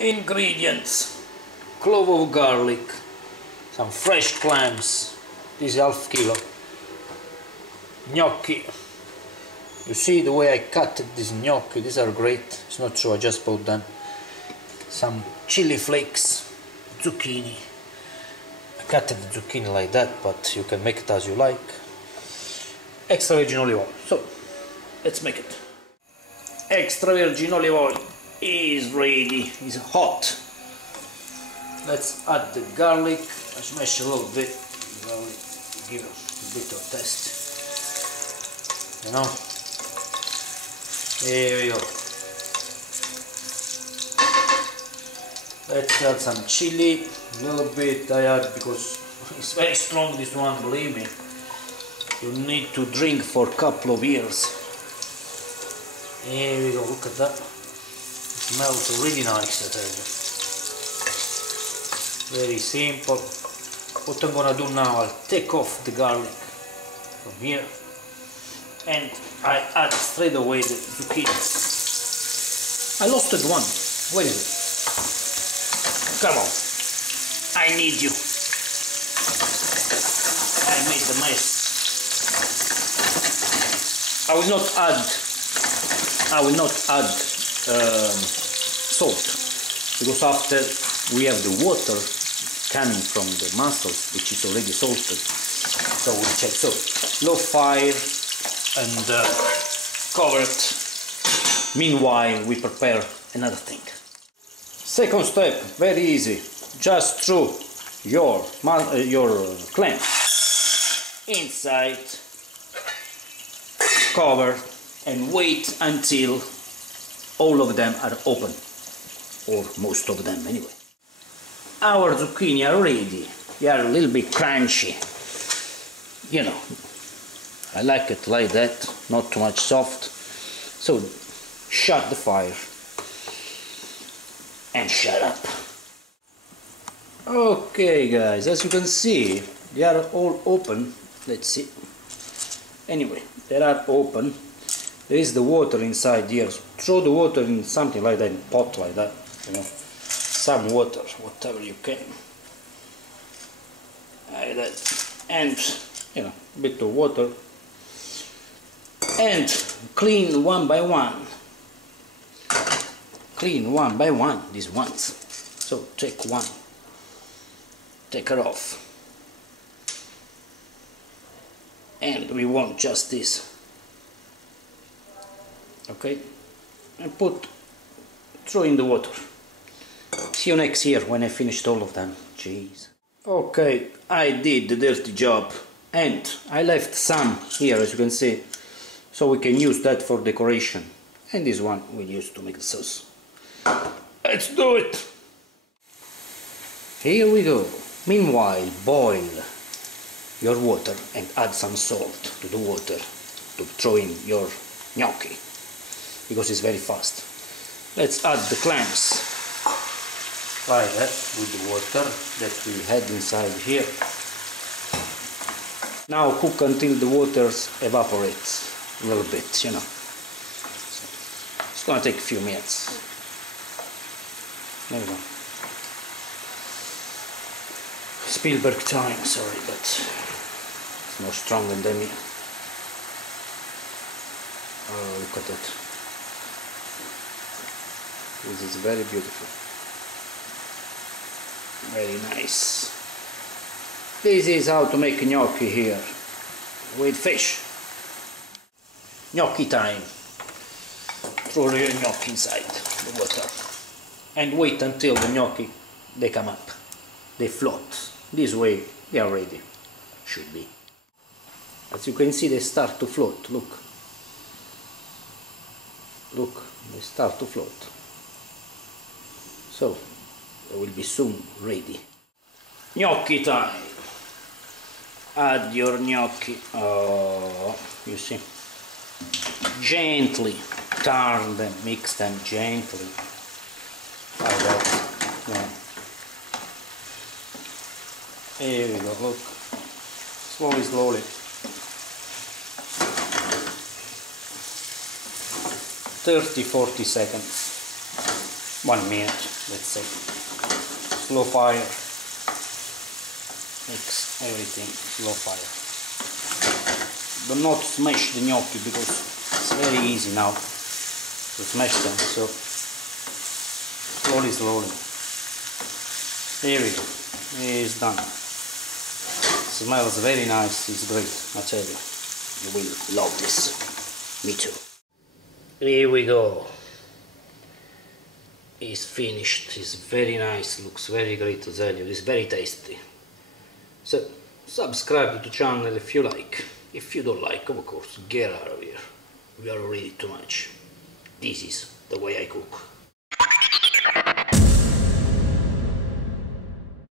Ingredients: clove of garlic, some fresh clams, this is half kilo, gnocchi. You see the way I cut these gnocchi, these are great, it's not true, I just bought them. Some chili flakes, zucchini. I cut the zucchini like that, but you can make it as you like. Extra virgin olive oil. So let's make it. Extra virgin olive oil is ready, is hot. Let's add the garlic. I smash a little bit. Garlic, give it a bit of taste. You know. Here we go. Let's add some chili. A little bit I add because it's very strong, this one, believe me. You need to drink for a couple of years. Here we go, look at that. It smells really nice, I tell you. Very simple. What I'm gonna do now, I'll take off the garlic from here and I add straight away the zucchini. I lost it one. Where is it? Come on. I need you. I made the mess. I will not add salt, because after we have the water coming from the mussels, which is already salted. So we'll check. So low fire and cover it. Meanwhile, we prepare another thing. Second step, very easy. Just throw your clam inside, cover, and wait until all of them are open, or most of them anyway. Our zucchini are ready. They are a little bit crunchy. You know, I like it like that, not too much soft. So shut the fire and shut up. Okay guys, as you can see, they are all open. Let's see. Anyway, they are open. There is the water inside here. So throw the water in something like that, in a pot like that, you know. Some water, whatever you can. Like that. And, you know, a bit of water. And clean one by one. Clean one by one, these ones. So take one. Take her off. And we want just this. Okay? And throw in the water. See you next year when I finished all of them. Jeez. Okay, I did the dirty job. And I left some here, as you can see. So we can use that for decoration. And this one we'll use to make the sauce. Let's do it! Here we go. Meanwhile, boil your water and add some salt to the water to throw in your gnocchi, because it's very fast. Let's add the clams like that with the water that we had inside here. Now cook until the water evaporates a little bit, you know. So it's gonna take a few minutes. There we go. Spielberg time, sorry, but it's more strong than me. Oh, look at that. This is very beautiful. Very nice. This is how to make gnocchi here, with fish. Gnocchi time. Throw your gnocchi inside the water. And wait until the gnocchi, they come up. They float. This way they are ready. Should be. As you can see, they start to float. Look. Look, they start to float. So, they will be soon ready. Gnocchi time. Add your gnocchi. Oh, you see. Gently turn them, mix them gently. Like that. Yeah. Here we go, look. Slowly, slowly. 30-40 seconds. 1 minute, let's say. Slow fire. Mix everything, slow fire. Do not smash the gnocchi because it's very easy now to smash them, so slowly, slowly. Here we go, it's done. Smells very nice, it's great, I tell you. You will love this. Me too. Here we go. It's finished, it's very nice, looks very great to tell you, it's very tasty. So, subscribe to the channel if you like. If you don't like, of course, get out of here. We are already too much. This is the way I cook.